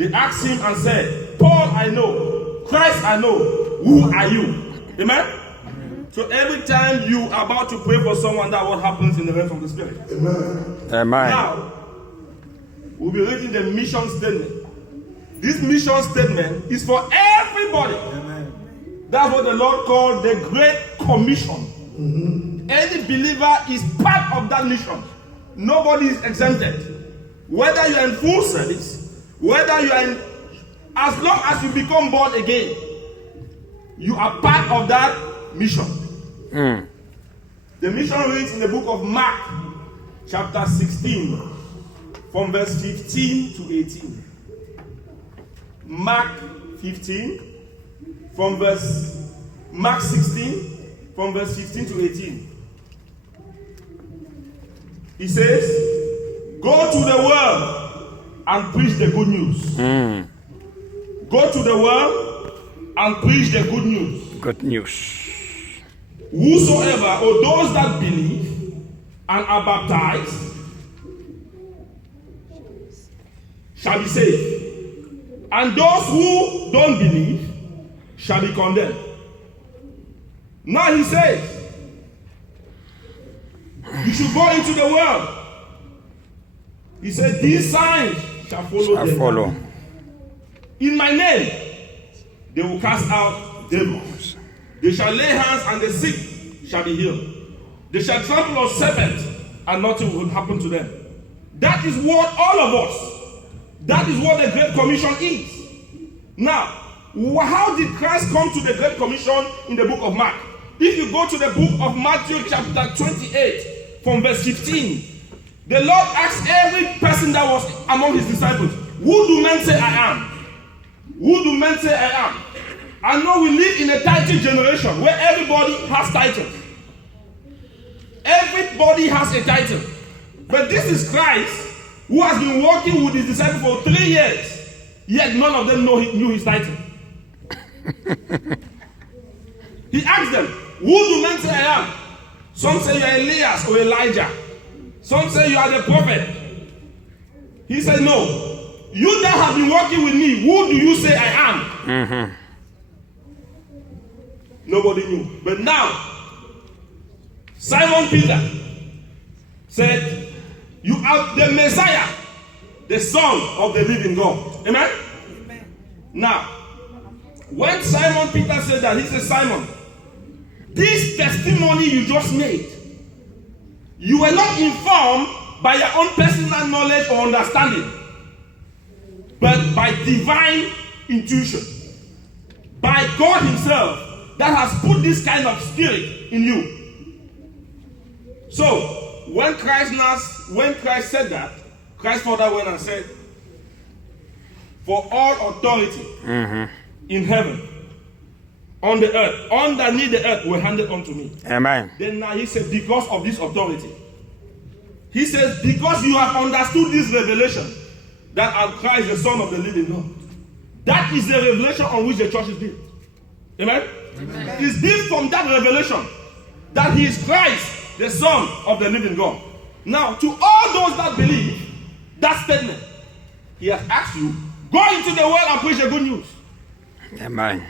They asked him and said, Paul I know, Christ I know, who are you? Amen? So every time you are about to pray for someone, that's what happens in the realm of the Spirit. Amen. Now, we'll be reading the mission statement. This mission statement is for everybody. Amen. That's what the Lord called the Great Commission. Any believer is part of that mission. Nobody is exempted. Whether you are in full service, whether you are in, as long as you become born again, you are part of that mission. The mission reads in the book of Mark, chapter 16, from verse 15 to 18. Mark 15, Mark 16, from verse 15 to 18. He says, go to the world and preach the good news. Go to the world and preach the good news. Good news. Whosoever, or those that believe and are baptized, shall be saved. And those who don't believe shall be condemned. Now he says, you should go into the world. He said, these signs shall follow them. In my name, they will cast out demons. They shall lay hands and the sick shall be healed. They shall trample on serpents and nothing will happen to them. That is what all of us, that is what the Great Commission is. Now, how did Christ come to the Great Commission in the book of Mark? If you go to the book of Matthew chapter 28 from verse 15, the Lord asked every person that was among his disciples, who do men say I am? Who do men say I am? I know we live in a title generation where everybody has titles. Everybody has a title. But this is Christ who has been working with his disciples for 3 years, yet none of them knew his title. He asked them, who do men say I am? Some say you are Elias or Elijah. Some say you are the prophet. He said, no. You that have been working with me, who do you say I am? Nobody knew. But now, Simon Peter said, you are the Messiah, the Son of the living God. Amen? Amen. Now, when Simon Peter said that, he said, Simon, this testimony you just made, you were not informed by your own personal knowledge or understanding, but by divine intuition, by God himself that has put this kind of spirit in you. So, when Christ said that, Christ further went and said, for all authority in heaven, on the earth, underneath the earth, were handed unto me. Amen. Then now he said, because of this authority. He says, because you have understood this revelation, that I'm Christ, the Son of the living God. That is the revelation on which the church is built. Amen? Amen. It's built from that revelation that he is Christ, the Son of the living God. Now, to all those that believe that statement, he has asked you, go into the world and preach the good news. Amen.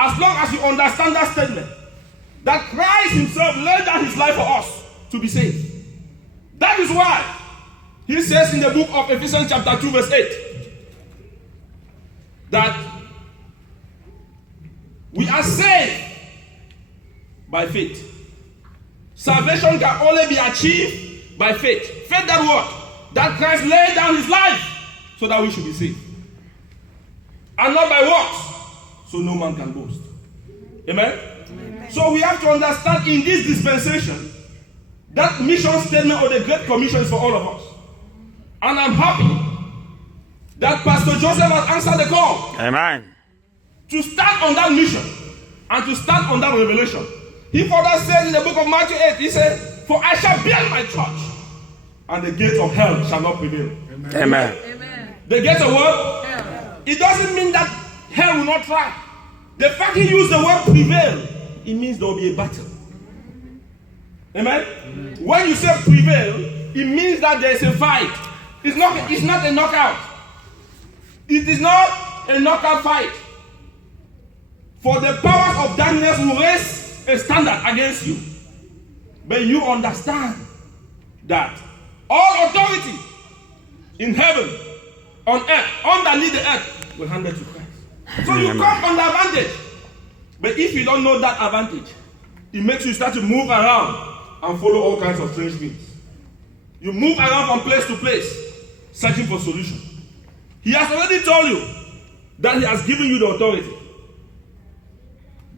As long as you understand that statement, that Christ himself laid down his life for us to be saved. That is why he says in the book of Ephesians chapter 2 verse 8, that we are saved by faith. Salvation can only be achieved by faith. Faith that what? That Christ laid down his life so that we should be saved. And not by works, so no man can boast. Amen? Amen? So we have to understand in this dispensation, that mission statement or the Great Commission is for all of us. And I'm happy that Pastor Joseph has answered the call. Amen. To stand on that mission and to stand on that revelation. He further said in the book of Matthew 8, he said, for I shall build my church, and the gates of hell shall not prevail. Amen. Amen. Amen. The gates of what? Hell. It doesn't mean that hell will not try. The fact he used the word prevail, it means there will be a battle. Amen? Amen. When you say prevail, it means that there is a fight. It's not a knockout. It is not a knockout fight. For the powers of darkness will raise a standard against you. But you understand that all authority in heaven, on earth, underneath the earth, will hand it to Christ. So you come on the advantage. But if you don't know that advantage, it makes you start to move around and follow all kinds of strange things. You move around from place to place, searching for solution. He has already told you that he has given you the authority.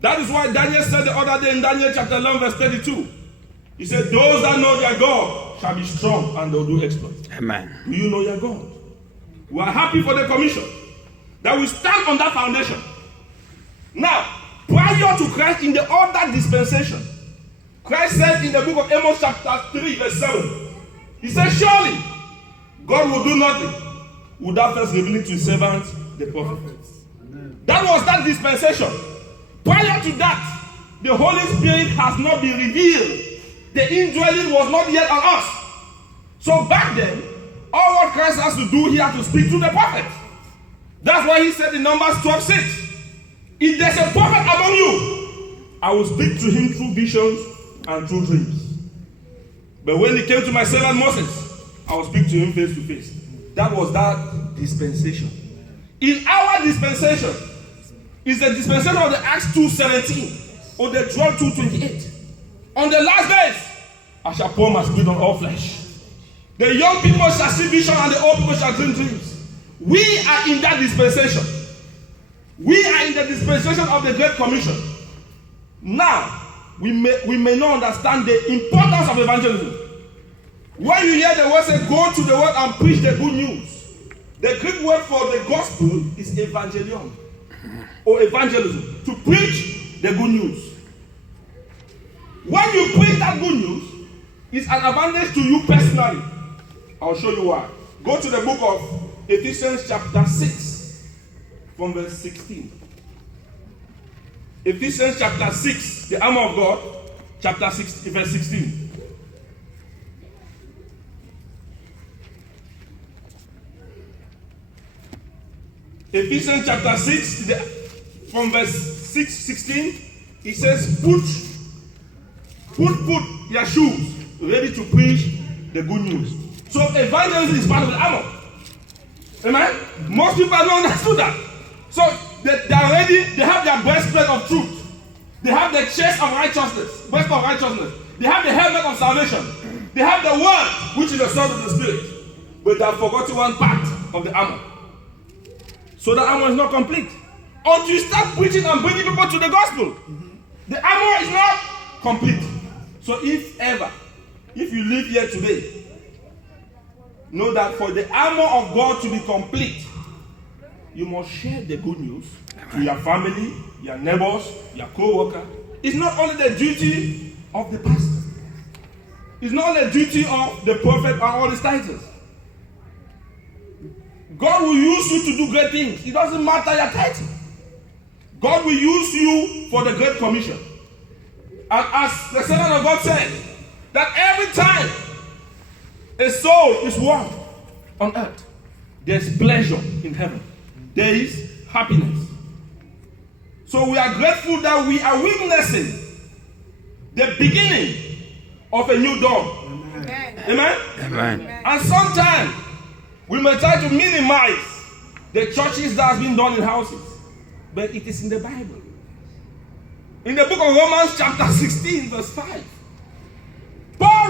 That is why Daniel said the other day in Daniel chapter 11 verse 32. He said, those that know their God shall be strong and they'll do exploits. Amen. Do you know your God? We are happy for the commission that we stand on that foundation. Now, prior to Christ in the other dispensation, Christ said in the book of Amos chapter 3 verse 7, he said, surely God will do nothing without first revealing to his servants the prophets. That was that dispensation. Prior to that, the Holy Spirit has not been revealed. The indwelling was not yet on us. So back then, all what Christ has to do, he has to speak to the prophet. That's why he said in Numbers 12:6, if there's a prophet among you, I will speak to him through visions and through dreams. But when he came to my servant Moses, I will speak to him face to face. That was that dispensation. In our dispensation, is the dispensation of the Acts 2:17 or the Joel 2:28. On the last days, I shall pour my spirit on all flesh. The young people shall see vision and the old people shall dream dreams. We are in that dispensation. We are in the dispensation of the Great Commission. Now, we may not understand the importance of evangelism. When you hear the word say, go to the world and preach the good news, the Greek word for the gospel is evangelion or evangelism, to preach the good news. When you preach that good news, it's an advantage to you personally. I'll show you why. Go to the book of Ephesians chapter 6 from verse 16. Ephesians chapter 6, the armor of God, chapter 6, verse 16. Ephesians chapter 6, from verse 16, it says, put your shoes ready to preach the good news. So evangelism is part of the armor. Amen? Most people don't understand that. So they are ready, they have their breastplate of truth. They have the chest of righteousness, breast of righteousness. They have the helmet of salvation. They have the word, which is the sword of the Spirit. But they have forgotten one part of the armor. So the armor is not complete. Until you start preaching and bringing people to the gospel, the armor is not complete. So if you live here today, know that for the armor of God to be complete, you must share the good news to your family, your neighbors, your co-worker. It's not only the duty of the pastor. It's not only the duty of the prophet and all his titles. God will use you to do great things. It doesn't matter your title. God will use you for the Great Commission. And as the servant of God said, that every time a soul is won on earth, there's pleasure in heaven. There is happiness. So we are grateful that we are witnessing the beginning of a new dawn. Amen? Amen? Amen. And sometimes we may try to minimize the churches that have been done in houses. But it is in the Bible. In the book of Romans chapter 16 verse 5.